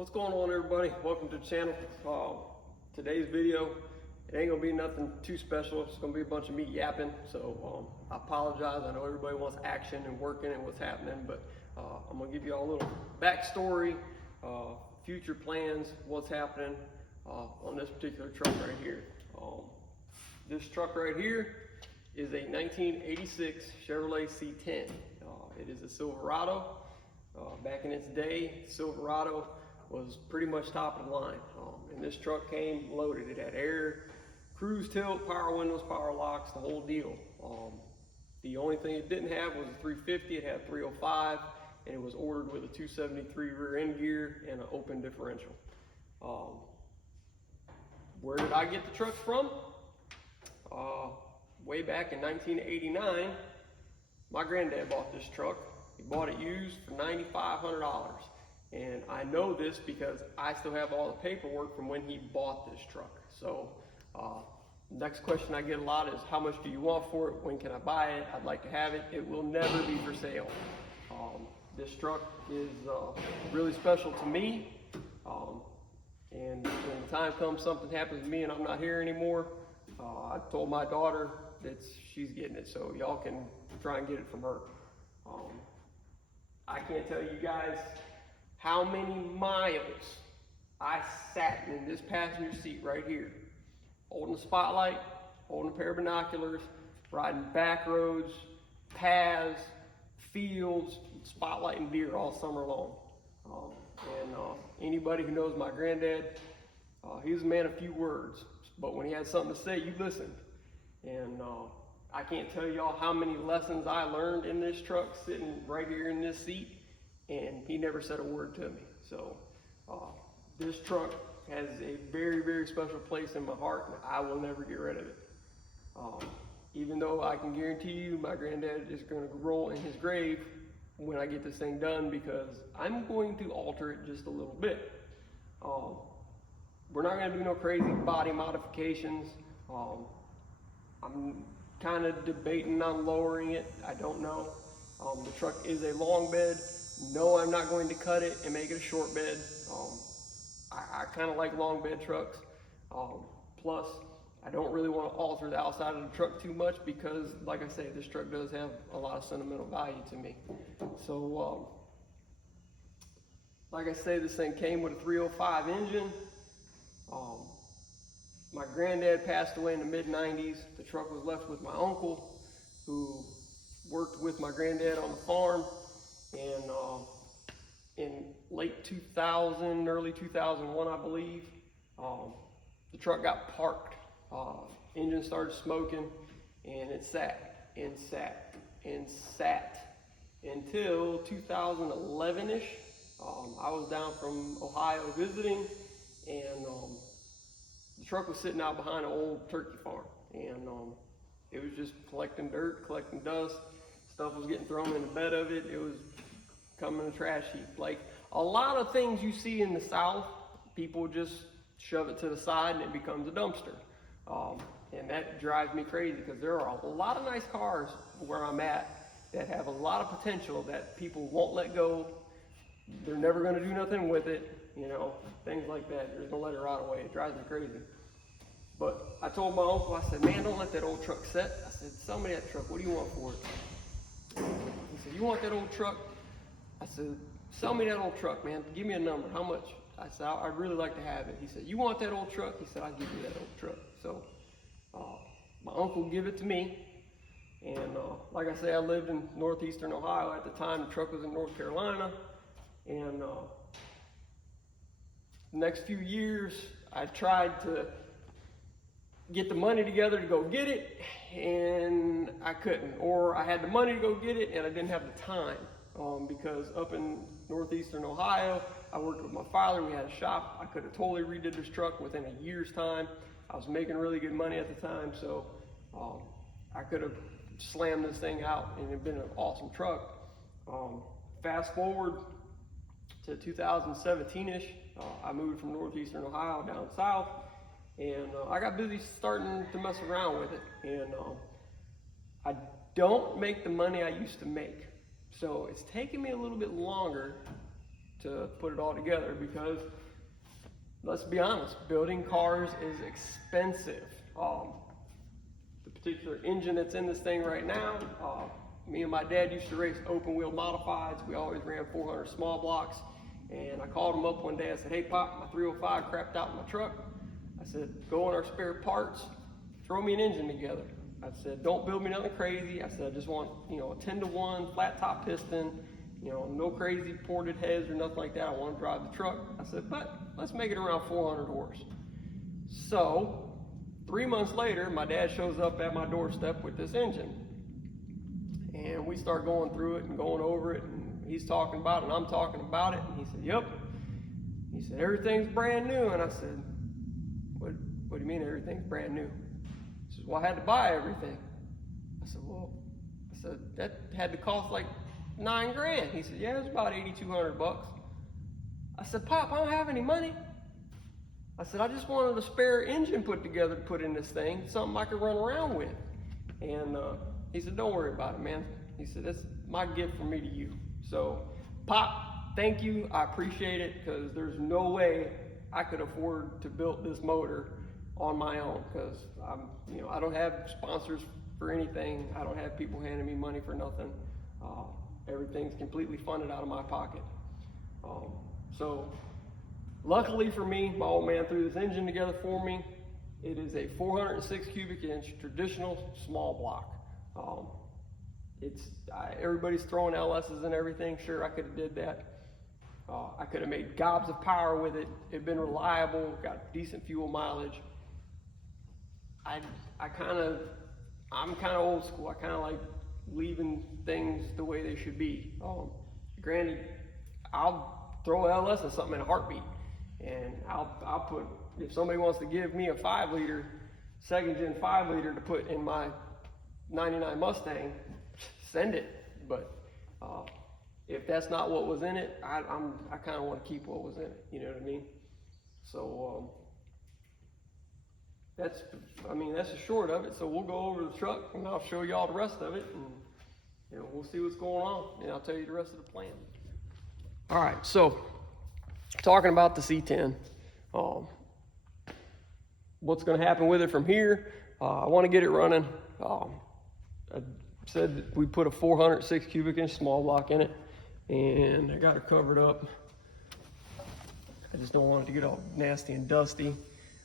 What's going on, everybody? Welcome to the channel. Today's video, it ain't gonna be nothing too special. It's gonna be a bunch of me yapping, so I apologize. I know everybody wants action and working and what's happening, but I'm gonna give you all a little backstory, future plans, what's happening on this particular truck right here. This truck right here is a 1986 Chevrolet C10. It is a Silverado. Back in its day, Silverado was pretty much top of the line. And this truck came loaded. It had air, cruise tilt, power windows, power locks, the whole deal. The only thing it didn't have was a 350. It had 305, and it was ordered with a 273 rear end gear and an open differential. Where did I get the trucks from? Way back in 1989, my granddad bought this truck. He bought it used for $9,500. And I know this because I still have all the paperwork from when he bought this truck. So next question I get a lot is, how much do you want for it? When can I buy it? I'd like to have it. It will never be for sale. This truck is really special to me. And when the time comes, something happens to me and I'm not here anymore, I told my daughter that she's getting it. So y'all can try and get it from her. I can't tell you guys how many miles I sat in this passenger seat right here, holding the spotlight, holding a pair of binoculars, riding back roads, paths, fields, spotlighting deer all summer long. Anybody who knows my granddad, he was a man of few words, but when he had something to say, you listened. And I can't tell y'all how many lessons I learned in this truck sitting right here in this seat, and he never said a word to me. So this truck has a very, very special place in my heart, and I will never get rid of it. Even though I can guarantee you my granddad is going to roll in his grave when I get this thing done, because I'm going to alter it just a little bit. We're not going to do no crazy body modifications. I'm kind of debating on lowering it. I don't know. The truck is a long bed. No, I'm not going to cut it and make it a short bed. I kind of like long bed trucks. Plus, I don't really want to alter the outside of the truck too much because, like I say, this truck does have a lot of sentimental value to me. So, like I say, this thing came with a 305 engine. My granddad passed away in the mid-90s. The truck was left with my uncle, who worked with my granddad on the farm. And in late 2000, early 2001, I believe, the truck got parked. Engine started smoking, and it sat and sat and sat until 2011-ish. I was down from Ohio visiting, and the truck was sitting out behind an old turkey farm, and it was just collecting dirt, collecting dust. Stuff was getting thrown in the bed of it. It was coming in a trash heap. Like a lot of things you see in the South, people just shove it to the side and it becomes a dumpster. And that drives me crazy because there are a lot of nice cars where I'm at that have a lot of potential that people won't let go. They're never going to do nothing with it, you know, things like that. They're just going to let it rot away. It drives me crazy. But I told my uncle, I said, man, don't let that old truck sit. I said, sell me that truck. What do you want for it? He said, you want that old truck? I said, sell me that old truck, man. Give me a number. How much? I said, I'd really like to have it. He said, you want that old truck? He said, I'll give you that old truck. So my uncle gave it to me. And like I say, I lived in northeastern Ohio at the time. The truck was in North Carolina. And the next few years, I tried to get the money together to go get it, and I couldn't. Or I had the money to go get it, and I didn't have the time. Because up in northeastern Ohio, I worked with my father. We had a shop. I could have totally redid this truck within a year's time. I was making really good money at the time, so I could have slammed this thing out, and it'd been an awesome truck. Fast forward to 2017-ish, I moved from northeastern Ohio down south, and I got busy starting to mess around with it. And I don't make the money I used to make. So it's taken me a little bit longer to put it all together, because let's be honest, building cars is expensive. The particular engine that's in this thing right now, me and my dad used to race open wheel modifieds. We always ran 400 small blocks. And I called him up one day. I said, hey Pop, my 305 crapped out in my truck. I said, go in our spare parts, throw me an engine together. I said, don't build me nothing crazy. I said, I just want, a 10-to-1 flat top piston, no crazy ported heads or nothing like that. I want to drive the truck. I said, but let's make it around 400 horse. So 3 months later, my dad shows up at my doorstep with this engine. And we start going through it and going over it. And he's talking about it and I'm talking about it. And he said, yep. He said, everything's brand new. And I said, what do you mean everything's brand new? He says, well, I had to buy everything. I said, that had to cost like $9 grand. He said, yeah, it's about $8,200. I said, Pop, I don't have any money. I said, I just wanted a spare engine put together to put in this thing, something I could run around with. And he said, don't worry about it, man. He said, that's my gift from me to you. So, Pop, thank you. I appreciate it, because there's no way I could afford to build this motor on my own, because I don't have sponsors for anything. I don't have people handing me money for nothing. Everything's completely funded out of my pocket. So luckily for me, my old man threw this engine together for me. It is a 406 cubic inch traditional small block. Everybody's throwing LSs and everything. Sure, I could have did that. I could have made gobs of power with it. It'd been reliable, got decent fuel mileage. I'm kind of old school. I kind of like leaving things the way they should be. Granted, I'll throw an LS in something in a heartbeat, and I'll put, if somebody wants to give me a 5-liter, second gen 5-liter to put in my 99 Mustang, send it. But if that's not what was in it, I kind of want to keep what was in it. You know what I mean? So that's the short of it. So we'll go over the truck and I'll show y'all the rest of it, and we'll see what's going on, and I'll tell you the rest of the plan. All right, so talking about the C10, what's going to happen with it from here? I want to get it running. I said that we put a 406 cubic inch small block in it, and I got it covered up. I just don't want it to get all nasty and dusty.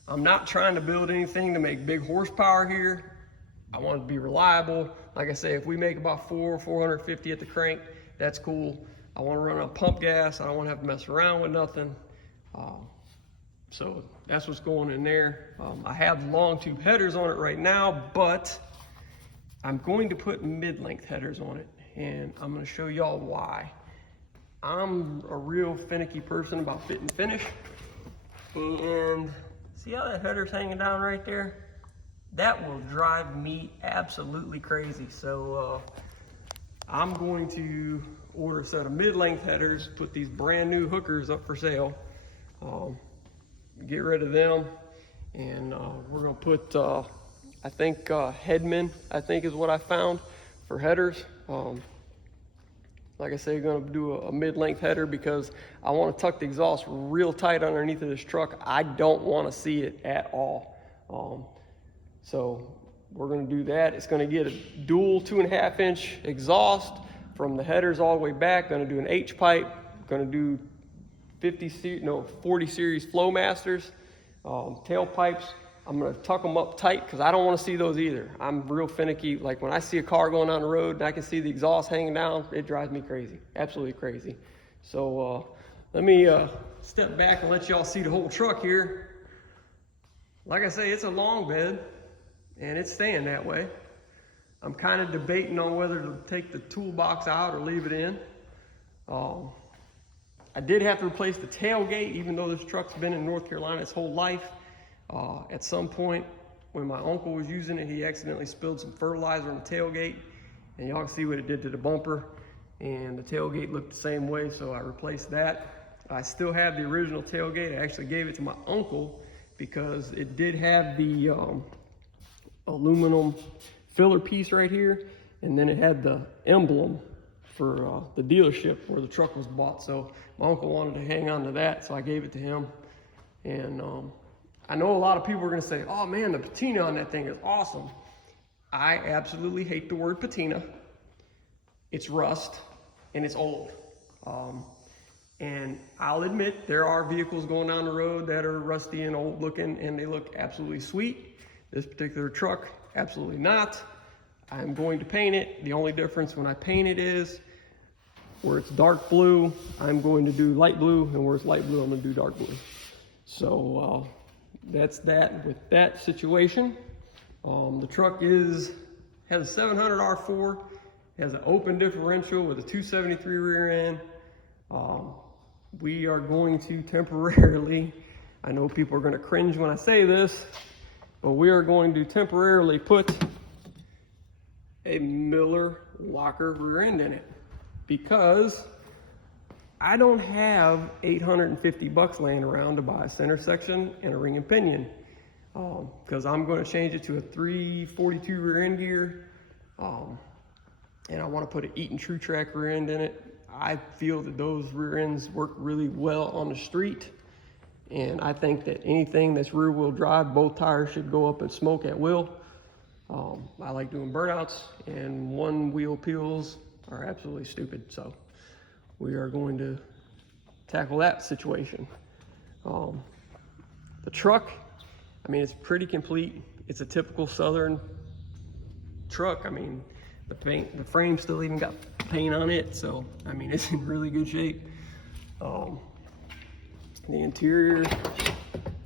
I'm not trying to build anything to make big horsepower here. I want it to be reliable. Like I say, if we make about 450 at the crank, that's cool. I want to run on pump gas. I don't want to have to mess around with nothing. So that's what's going in there. I have long tube headers on it right now, but I'm going to put mid-length headers on it, and I'm going to show y'all why. I'm a real finicky person about fit and finish, and see how that header's hanging down right there? That will drive me absolutely crazy. So I'm going to order a set of mid-length headers, put these brand new hookers up for sale, get rid of them, and we're gonna put, I think Headman, I think is what I found for headers. Like I say, gonna do a mid-length header because I wanna tuck the exhaust real tight underneath of this truck. I don't wanna see it at all. So we're gonna do that. It's gonna get a dual 2.5-inch exhaust from the headers all the way back. Gonna do an H pipe. Gonna do 40 series Flowmasters, tailpipes. I'm gonna tuck them up tight because I don't want to see those either. I'm real finicky. Like when I see a car going down the road and I can see the exhaust hanging down, it drives me crazy, absolutely crazy. So let me step back and let y'all see the whole truck here. Like I say, it's a long bed and it's staying that way. I'm kind of debating on whether to take the toolbox out or leave it in. I did have to replace the tailgate, even though this truck's been in North Carolina its whole life. At some point, when my uncle was using it, he accidentally spilled some fertilizer on the tailgate, and y'all can see what it did to the bumper, and the tailgate looked the same way, so I replaced that. I still have the original tailgate. I actually gave it to my uncle because it did have the aluminum filler piece right here, and then it had the emblem for the dealership where the truck was bought. So my uncle wanted to hang on to that, so I gave it to him. And I know a lot of people are going to say, oh man, the patina on that thing is awesome. I absolutely hate the word patina. It's rust and it's old. And I'll admit there are vehicles going down the road that are rusty and old looking and they look absolutely sweet. This particular truck, absolutely not. I'm going to paint it. The only difference when I paint it is where it's dark blue, I'm going to do light blue, and where it's light blue, I'm going to do dark blue. So that's that with that situation. The truck has a 700 R4, has an open differential with a 273 rear end. We are going to temporarily, I know people are going to cringe when I say this, but we are going to temporarily put a Miller locker rear end in it because I don't have $850 laying around to buy a center section and a ring and pinion, because I'm going to change it to a 342 rear end gear, and I want to put an Eaton True Track rear end in it. I feel that those rear ends work really well on the street, and I think that anything that's rear wheel drive, both tires should go up and smoke at will. I like doing burnouts, and one wheel peels are absolutely stupid. So we are going to tackle that situation. The truck, I mean, it's pretty complete. It's a typical Southern truck. I mean, the frame still even got paint on it. So, I mean, it's in really good shape. The interior,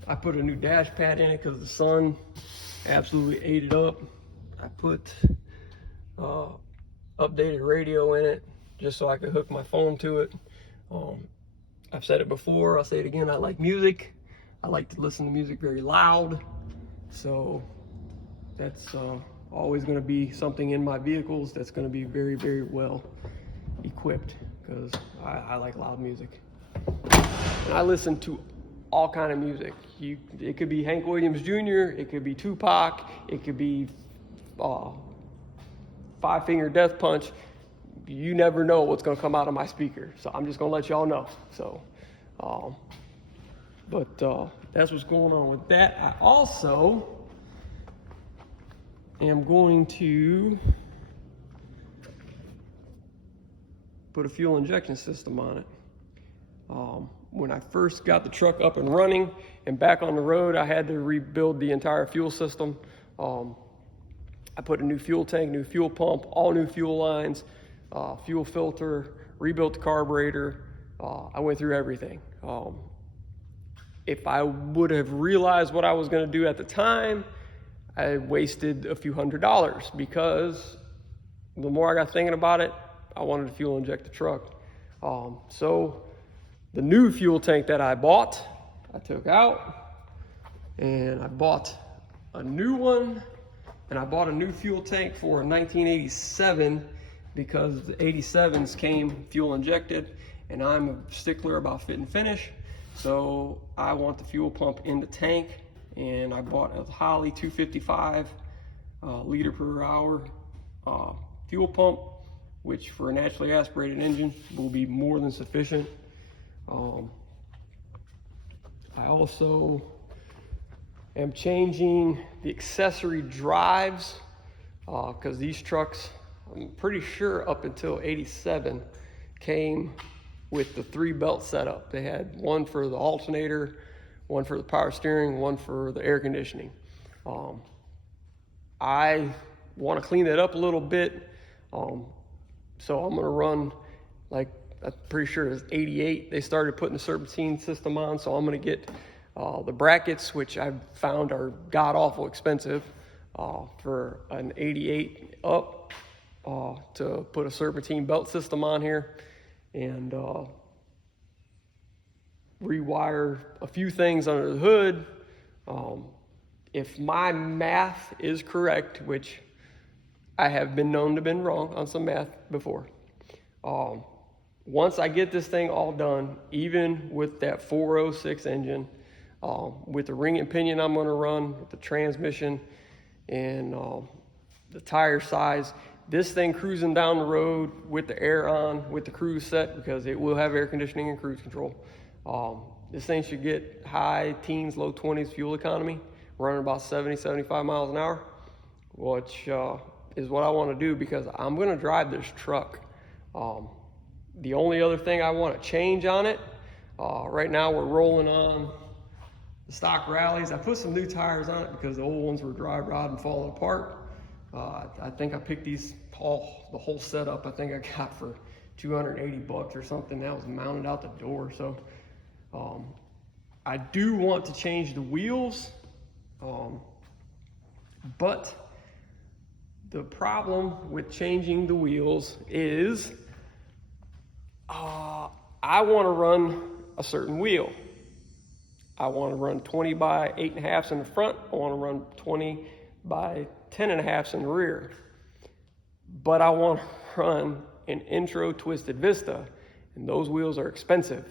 I put a new dash pad in it because the sun absolutely ate it up. I put updated radio in it just so I could hook my phone to it. I've said it before, I'll say it again, I like music. I like to listen to music very loud. So that's always going to be something in my vehicles that's going to be very, very well equipped, because I like loud music. And I listen to all kind of music. It could be Hank Williams Jr., it could be Tupac, it could be Five Finger Death Punch. You never know what's going to come out of my speaker, so I'm just going to let y'all know. So, that's what's going on with that. I also am going to put a fuel injection system on it. When I first got the truck up and running and back on the road, I had to rebuild the entire fuel system. I put a new fuel tank, new fuel pump, all new fuel lines, fuel filter, rebuilt the carburetor. I went through everything. If I would have realized what I was going to do at the time, I wasted a few $100s, because the more I got thinking about it, I wanted to fuel inject the truck. So the new fuel tank that I bought, I took out, and I bought a new one, and I bought a new fuel tank for a 1987 because the 87s came fuel injected, and I'm a stickler about fit and finish. So I want the fuel pump in the tank, and I bought a Holley 255 liter per hour fuel pump, which for a naturally aspirated engine will be more than sufficient. I also am changing the accessory drives, because these trucks, I'm pretty sure up until 87 came with the 3-belt setup. They had one for the alternator, one for the power steering, one for the air conditioning. I want to clean that up a little bit, so I'm going to run, like, I'm pretty sure it's 88 they started putting the serpentine system on, so I'm going to get the brackets, which I've found are god-awful expensive, for an 88 up, to put a serpentine belt system on here, and rewire a few things under the hood. If my math is correct, which I have been known to have been wrong on some math before, once I get this thing all done, even with that 406 engine, with the ring and pinion I'm going to run, with the transmission, and the tire size, This thing cruising down the road with the air on, with the cruise set, because it will have air conditioning and cruise control. This thing should get high teens, low 20s fuel economy, running about 70, 75 miles an hour, which is what I want to do because I'm going to drive this truck. The only other thing I want to change on it, right now we're rolling on the stock rallies. I put some new tires on it because the old ones were dry rot and falling apart. I think I picked the whole setup, I think I got for $280 or something. That was mounted out the door. So I do want to change the wheels, but the problem with changing the wheels is I want to run a certain wheel. I want to run 20 by 8.5 in the front. I want to run 20 by 10.5 in the rear. But I want to run an intro twisted Vista, and those wheels are expensive.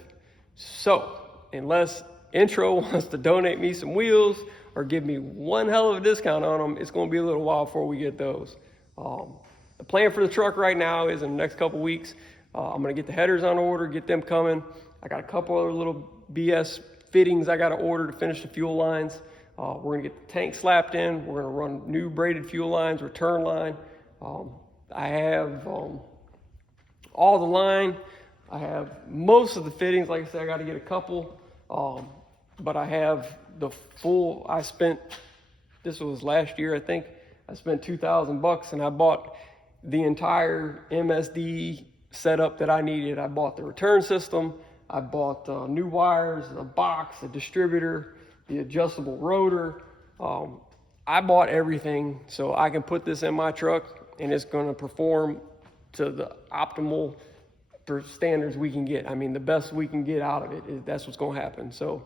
So unless Intro wants to donate me some wheels or give me one hell of a discount on them, it's going to be a little while before we get those. The plan for the truck right now is in the next couple weeks, I'm going to get the headers on order, get them coming. I got a couple other little BS fittings I got to order to finish the fuel lines. We're going to get the tank slapped in. We're going to run new braided fuel lines, return line. I have all the line. I have most of the fittings. Like I said, I got to get a couple. But I have the full, this was last year, I think. I spent $2,000 and I bought the entire MSD setup that I needed. I bought the return system. I bought new wires, a box, a distributor, the adjustable rotor. I bought everything so I can put this in my truck and it's going to perform to the optimal standards we can get. I mean, the best we can get out of it, that's what's going to happen. So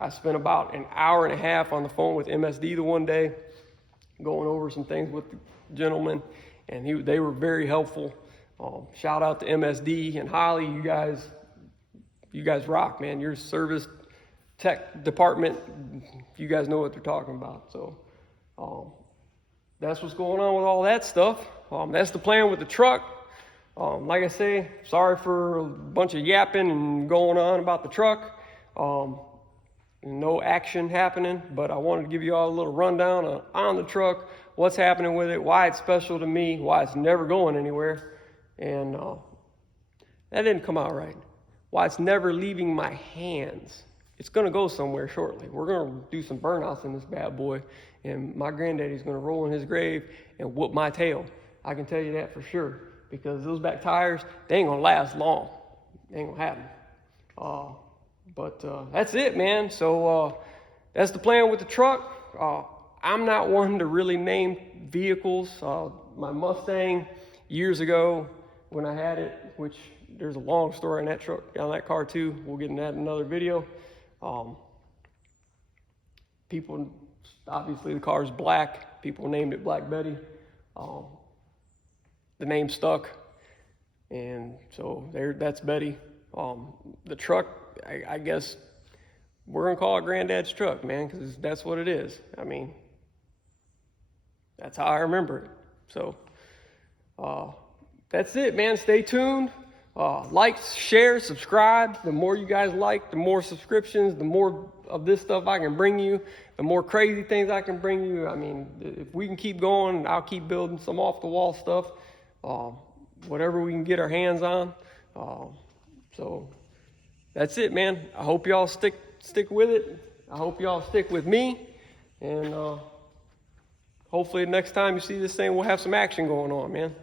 I spent about an hour and a half on the phone with MSD the one day, going over some things with the gentleman, and they were very helpful. Shout out to MSD and Holly. You guys rock, man. Your service tech department, you guys know what they're talking about. So that's what's going on with all that stuff. That's the plan with the truck. Like I say, sorry for a bunch of yapping and going on about the truck. No action happening, but I wanted to give you all a little rundown on the truck, what's happening with it, why it's special to me, why it's never going anywhere. And that didn't come out right. Why it's never leaving my hands. It's going to go somewhere shortly. We're going to do some burnouts in this bad boy, and my granddaddy's going to roll in his grave and whoop my tail. I can tell you that for sure, because those back tires, they ain't going to last long. They ain't going to happen. But that's it, man. So that's the plan with the truck. I'm not one to really name vehicles. My Mustang years ago when I had it, which there's a long story on that truck, on that car too. We'll get into that in another video. People, obviously the car's black. People named it Black Betty. The name stuck. And so that's Betty. The truck, I guess we're going to call it Granddad's truck, man, because that's what it is. I mean, that's how I remember it. So that's it, man. Stay tuned. Like, share, subscribe. The more you guys like, the more subscriptions, the more of this stuff I can bring you, the more crazy things I can bring you. I mean, if we can keep going, I'll keep building some off-the-wall stuff, whatever we can get our hands on. So that's it, man. I hope y'all stick with it. I hope y'all stick with me. And hopefully next time you see this thing, we'll have some action going on, man.